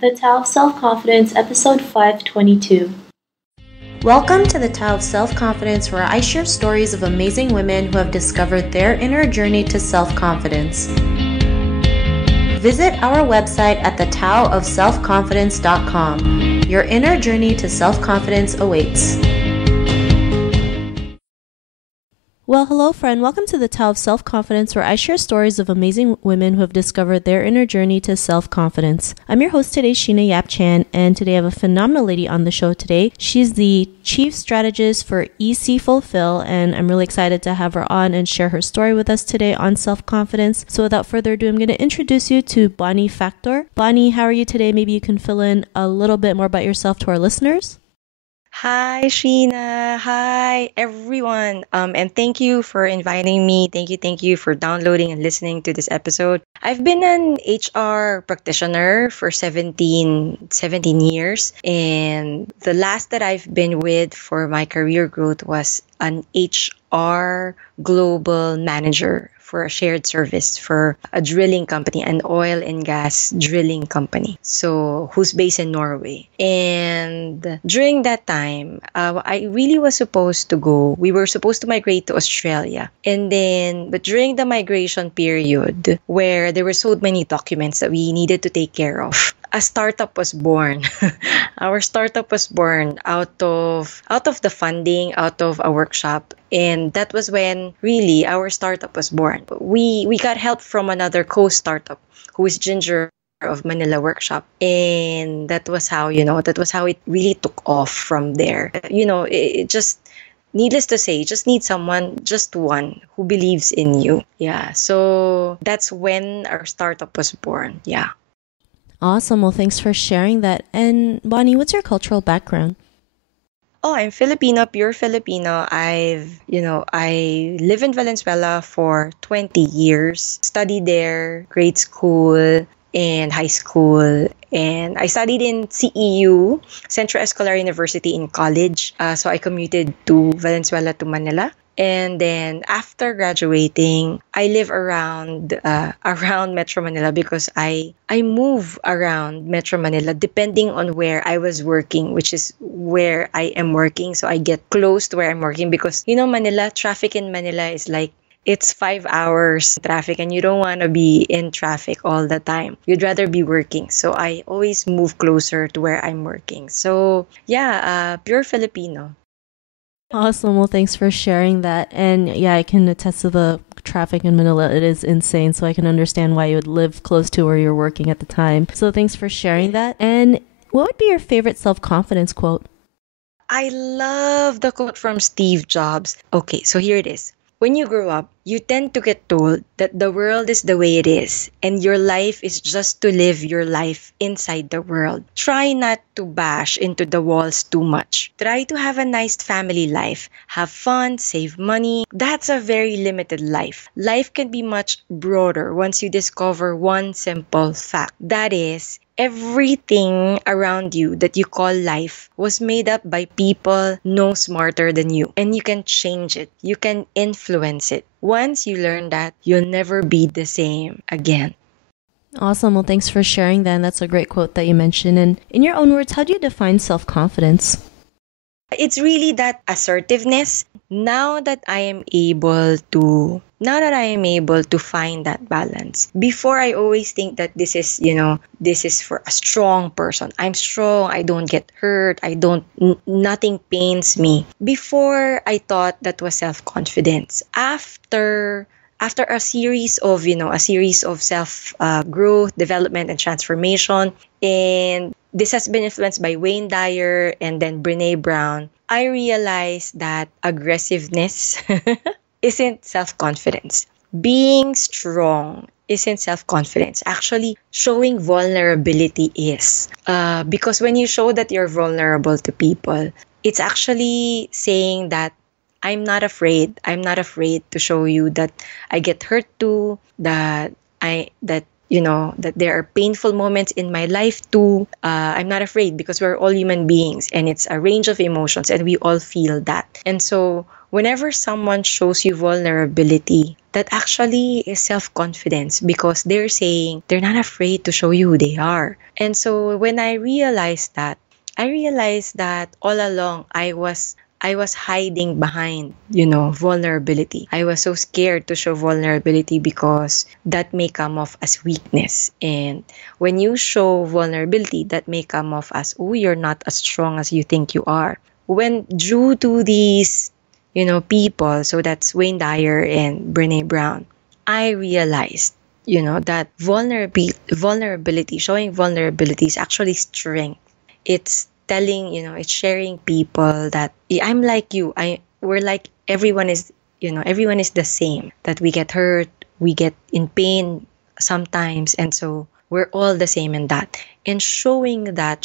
The Tao of Self-Confidence, Episode 522. Welcome to the Tao of Self-Confidence, where I share stories of amazing women who have discovered their inner journey to self-confidence. Visit our website at thetaoofselfconfidence.com. Your inner journey to self-confidence awaits. Well, hello friend. Welcome to the Tao of Self-Confidence, where I share stories of amazing women who have discovered their inner journey to self-confidence. I'm your host today, Sheena Yap Chan, and today I have a phenomenal lady on the show today. She's the Chief Strategist for EC Fulfill, and I'm really excited to have her on and share her story with us today on self-confidence. So without further ado, I'm going to introduce you to Bonnie Factor. Bonnie, how are you today? Maybe you can fill in a little bit more about yourself to our listeners. Hi, Sheena. Hi, everyone. And thank you for inviting me. Thank you for downloading and listening to this episode. I've been an HR practitioner for 17 years. And the last that I've been with for my career growth was an HR global manager for a shared service for a drilling company, an oil and gas drilling company, so who's based in Norway. And during that time, I really was supposed to go. We were supposed to migrate to Australia. But during the migration period, where there were so many documents that we needed to take care of, a startup was born. Our startup was born out of the funding, out of a workshop. And that was when really our startup was born. We got help from another co-startup who is Ginger of Manila Workshop. And that was how it really took off from there. It just, needless to say, just need someone, just one, who believes in you. Yeah. So that's when our startup was born. Yeah. Awesome. Well, thanks for sharing that. And Bonnie, what's your cultural background? Oh, I'm Filipino, pure Filipino. I live in Valenzuela for 20 years. Studied there, grade school and high school. And I studied in CEU, Central Escolar University, in college. So I commuted to Valenzuela to Manila. And then after graduating, I live around Metro Manila because I move around Metro Manila depending on where I was working, which is where I am working. So I get close to where I'm working because, Manila, traffic in Manila is like, it's 5 hours traffic and you don't want to be in traffic all the time. You'd rather be working. So I always move closer to where I'm working. So yeah, pure Filipino. Awesome. Well, thanks for sharing that. And yeah, I can attest to the traffic in Manila. It is insane. So I can understand why you would live close to where you're working at the time. So thanks for sharing that. And what would be your favorite self-confidence quote? I love the quote from Steve Jobs. Okay, so here it is. When you grow up, you tend to get told that the world is the way it is and your life is just to live your life inside the world. Try not to bash into the walls too much. Try to have a nice family life. Have fun, save money. That's a very limited life. Life can be much broader once you discover one simple fact. That is, everything around you that you call life was made up by people no smarter than you. And you can change it. You can influence it. Once you learn that, you'll never be the same again. Awesome. Well, thanks for sharing that. And that's a great quote that you mentioned. And in your own words, how do you define self-confidence? It's really that assertiveness. Now that I am able to find that balance. Before, I always think that this is for a strong person. I'm strong. I don't get hurt. Nothing pains me. Before, I thought that was self-confidence. After a series of self growth, development, and transformation, and this has been influenced by Wayne Dyer and then Brene Brown, I realized that aggressiveness isn't self-confidence. Being strong isn't self-confidence. Actually, showing vulnerability is. Because when you show that you're vulnerable to people, it's actually saying that I'm not afraid. I'm not afraid to show you that I get hurt too, that there are painful moments in my life too. I'm not afraid because we're all human beings and it's a range of emotions and we all feel that. And so whenever someone shows you vulnerability, that actually is self-confidence because they're saying they're not afraid to show you who they are. And so when I realized that all along I was hiding behind, vulnerability. I was so scared to show vulnerability because that may come off as weakness. And when you show vulnerability, that may come off as, oh, you're not as strong as you think you are. When due to these, people, so that's Wayne Dyer and Brene Brown, I realized, that vulnerability, showing vulnerability is actually strength. It's telling, it's sharing people that, "Yeah, I'm like you. We're like everyone is the same. That we get hurt, we get in pain sometimes, and so we're all the same in that." And showing that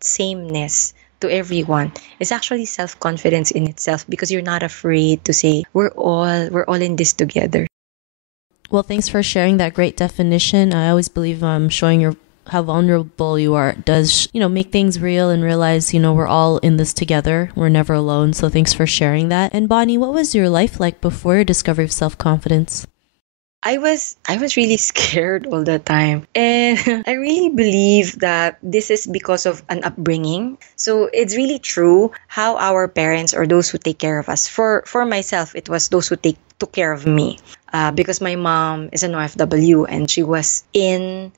sameness to everyone is actually self-confidence in itself because you're not afraid to say we're all in this together. Well, thanks for sharing that great definition. I always believe showing your how vulnerable you are does, make things real and realize, we're all in this together. We're never alone. So thanks for sharing that. And Bonnie, what was your life like before your discovery of self-confidence? I was really scared all the time. And I really believe that this is because of an upbringing. So it's really true how our parents or those who take care of us. For myself, it was those who took care of me. Because my mom is an OFW and she was in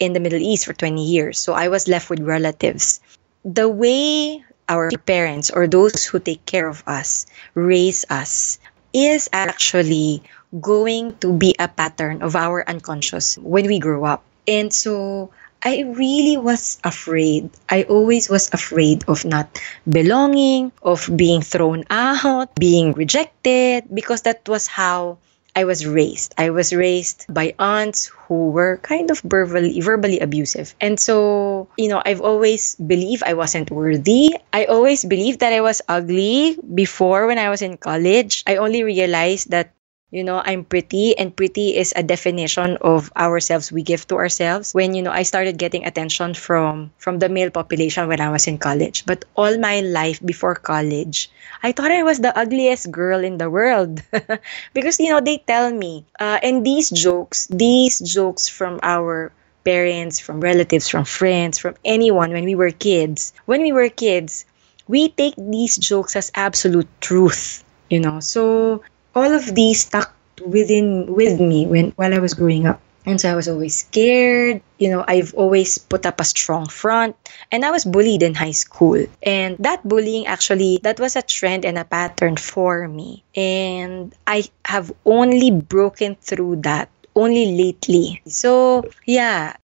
the Middle East for 20 years. So I was left with relatives. The way our parents or those who take care of us raise us is actually going to be a pattern of our unconscious when we grow up. And so I really was afraid. I always was afraid of not belonging, of being thrown out, being rejected, because that was how I was raised. I was raised by aunts who were kind of verbally abusive. And so, I've always believed I wasn't worthy. I always believed that I was ugly before when I was in college. I only realized that I'm pretty, and pretty is a definition of ourselves we give to ourselves. When, I started getting attention from the male population when I was in college. But all my life before college, I thought I was the ugliest girl in the world. Because, they tell me, and these jokes from our parents, from relatives, from friends, from anyone when we were kids, we take these jokes as absolute truth, So all of these stuck with me while I was growing up. And so I was always scared. I've always put up a strong front. And I was bullied in high school. And that bullying actually, that was a trend and a pattern for me. And I have only broken through that only lately. So, yeah.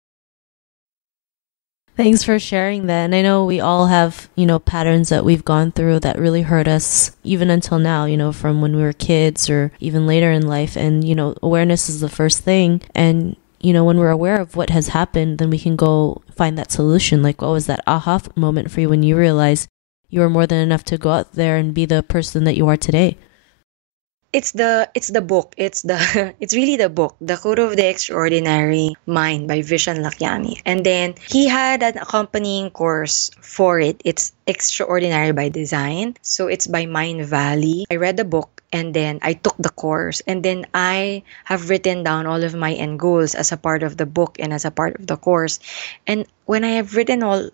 Thanks for sharing that. And I know we all have, patterns that we've gone through that really hurt us even until now, from when we were kids or even later in life. And, awareness is the first thing. And, when we're aware of what has happened, then we can go find that solution. Like, what was that aha moment for you when you realized you were more than enough to go out there and be the person that you are today? It's the book. It's really the book, The Code of the Extraordinary Mind by Vishen Lakyani. And then he had an accompanying course for it. It's Extraordinary by Design. So it's by Mind Valley. I read the book and then I took the course, and then I have written down all of my end goals as a part of the book and as a part of the course. And when I have written all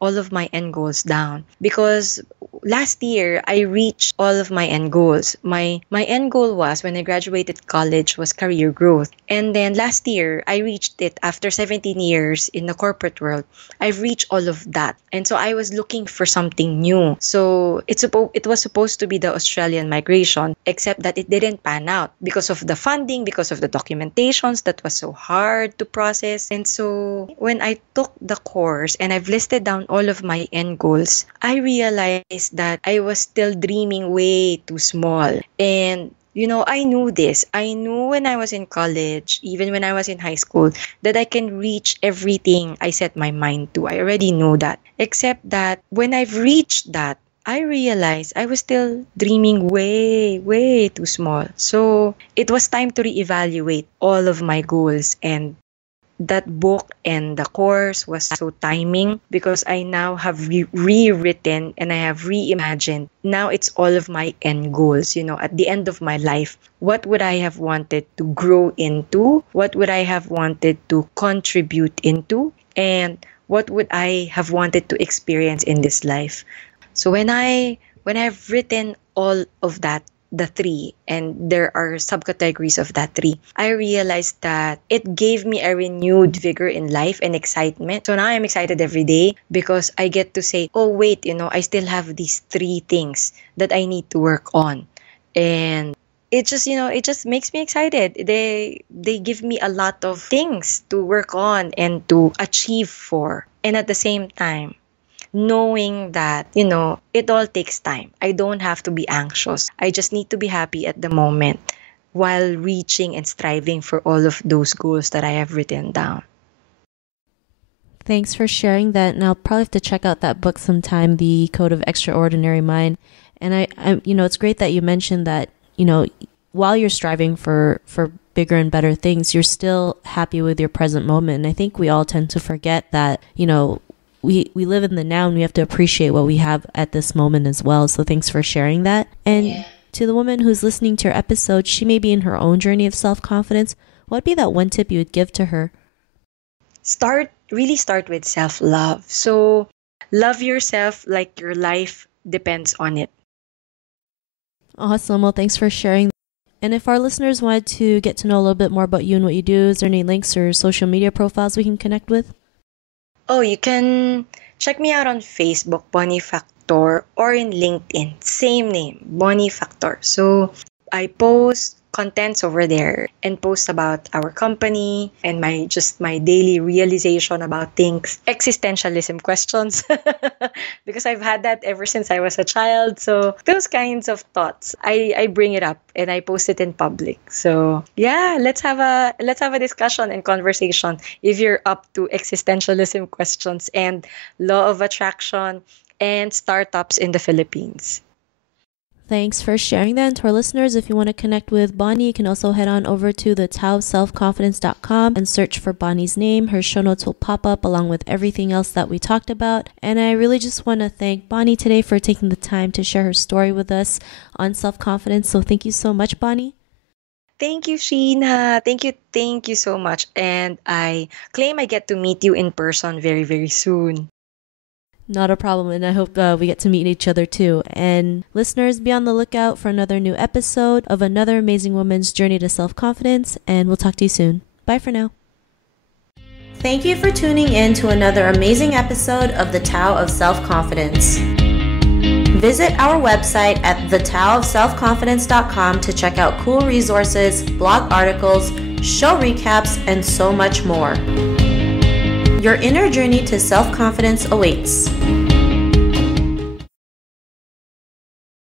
of my end goals down, because last year I reached all of my end goals. My end goal was, when I graduated college, was career growth. And then last year I reached it after 17 years in the corporate world. I've reached all of that. And so I was looking for something new. So it was supposed to be the Australian migration, except that it didn't pan out because of the funding, because of the documentations that was so hard to process. And so when I took the course and I've listed down all of my end goals, I realized that I was still dreaming way too small. And I knew this. I knew when I was in college, even when I was in high school, that I can reach everything I set my mind to. I already know that. Except that when I've reached that, I realized I was still dreaming way, way too small. So it was time to reevaluate all of my goals and that book and the course was so timing because I now have rewritten and I have reimagined. Now it's all of my end goals. At the end of my life, what would I have wanted to grow into? What would I have wanted to contribute into? And what would I have wanted to experience in this life? So when I've written all of that, the three, and there are subcategories of that three, I realized that it gave me a renewed vigor in life and excitement. So now I'm excited every day because I get to say, oh wait, I still have these three things that I need to work on. And it just makes me excited. They give me a lot of things to work on and to achieve for. And at the same time, knowing that, it all takes time. I don't have to be anxious. I just need to be happy at the moment while reaching and striving for all of those goals that I have written down. Thanks for sharing that. And I'll probably have to check out that book sometime, The Code of Extraordinary Mind. And I it's great that you mentioned that, while you're striving for bigger and better things, you're still happy with your present moment. And I think we all tend to forget that, we live in the now and we have to appreciate what we have at this moment as well. So thanks for sharing that. And to the woman who's listening to your episode, she may be in her own journey of self-confidence. What would be that one tip you would give to her? Really start with self-love. So love yourself like your life depends on it. Awesome. Well, thanks for sharing. And if our listeners wanted to get to know a little bit more about you and what you do, is there any links or social media profiles we can connect with? Oh, you can check me out on Facebook, Bonnie Factor, or in LinkedIn. Same name, Bonnie Factor. So I post contents over there and post about our company and my daily realization about things, existentialism questions, because I've had that ever since I was a child. So those kinds of thoughts, I bring it up and I post it in public. So yeah, let's have a discussion and conversation if you're up to existentialism questions and law of attraction and startups in the Philippines. Thanks for sharing that. And to our listeners, if you want to connect with Bonnie, you can also head on over to the taoofselfconfidence.com and search for Bonnie's name. Her show notes will pop up along with everything else that we talked about. And I really just want to thank Bonnie today for taking the time to share her story with us on self-confidence. So thank you so much, Bonnie. Thank you, Sheena. Thank you so much. And I claim I get to meet you in person very, very soon. Not a problem, and I hope we get to meet each other too. And listeners, be on the lookout for another new episode of another amazing woman's journey to self-confidence, and we'll talk to you soon. Bye for now. Thank you for tuning in to another amazing episode of The Tao of Self-Confidence. Visit our website at thetaoofselfconfidence.com to check out cool resources, blog articles, show recaps, and so much more. Your inner journey to self-confidence awaits.